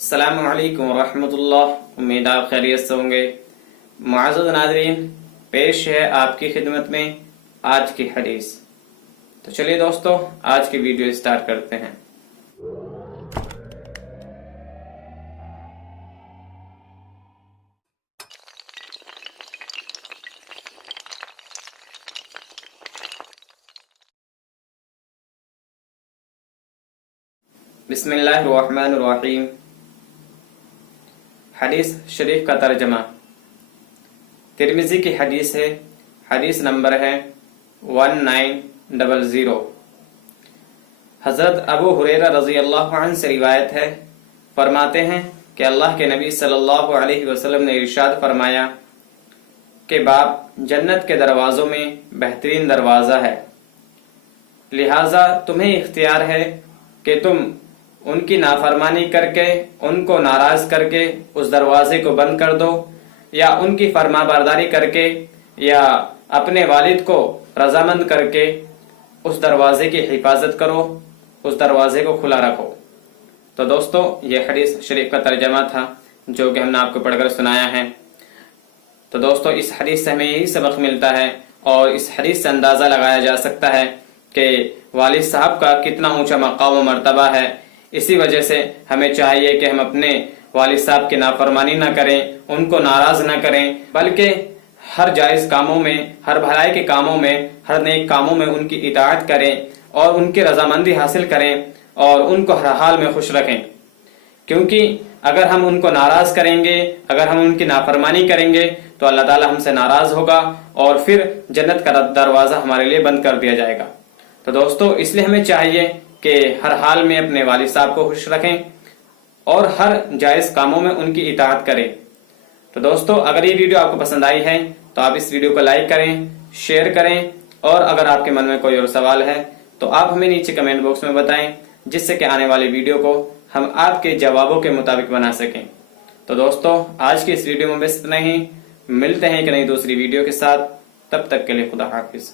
अस्सलामु अलैकुम वरहमतुल्लाह। उम्मीद आप खैरियत से होंगे। मुअज़्ज़ज़ नाज़रीन, पेश है आपकी खिदमत में आज की हदीस। तो चलिए दोस्तों, आज की वीडियो स्टार्ट करते हैं। बिस्मिल्लाहिर्रहमानिर्रहीम। हदीस शरीफ का तर्जमा तिरमिज़ी की हदीस है। हदीस नंबर है 1900। हज़रत अबू हुरैरा रज़ी अल्लाह अन्हु से रिवायत है, फरमाते हैं कि अल्लाह के नबी सल्लल्लाहु अलैहि वसल्लम ने इरशाद फरमाया कि बाप जन्नत के दरवाज़ों में बेहतरीन दरवाज़ा है, लिहाजा तुम्हें इख्तियार है कि तुम उनकी नाफरमानी करके, उनको नाराज करके उस दरवाजे को बंद कर दो, या उनकी फरमाबरदारी करके या अपने वालिद को रजामंद करके उस दरवाजे की हिफाजत करो, उस दरवाजे को खुला रखो। तो दोस्तों, ये हदीस शरीफ का तर्जमा था जो कि हमने आपको पढ़कर सुनाया है। तो दोस्तों, इस हदीस से हमें यही सबक मिलता है और इस हदीस से अंदाज़ा लगाया जा सकता है कि वालिद साहब का कितना ऊंचा मकाम व मर्तबा है। इसी वजह से हमें चाहिए कि हम अपने वालिद साहब की नाफरमानी ना करें, उनको नाराज ना करें, बल्कि हर जायज़ कामों में, हर भलाई के कामों में, हर नेक कामों में उनकी इताअत करें और उनकी रजामंदी हासिल करें और उनको हर हाल में खुश रखें। क्योंकि अगर हम उनको नाराज करेंगे, अगर हम उनकी नाफरमानी करेंगे तो अल्लाह ताला हमसे नाराज होगा और फिर जन्नत का दरवाजा हमारे लिए बंद कर दिया जाएगा। तो दोस्तों, इसलिए हमें चाहिए कि हर हाल में अपने वालिद साहब को खुश रखें और हर जायज़ कामों में उनकी इताअत करें। तो दोस्तों, अगर ये वीडियो आपको पसंद आई है तो आप इस वीडियो को लाइक करें, शेयर करें, और अगर आपके मन में कोई और सवाल है तो आप हमें नीचे कमेंट बॉक्स में बताएं, जिससे कि आने वाली वीडियो को हम आपके जवाबों के मुताबिक बना सकें। तो दोस्तों, आज की इस वीडियो में बस इतना ही। मिलते हैं एक नई दूसरी वीडियो के साथ। तब तक के लिए खुदा हाफिज।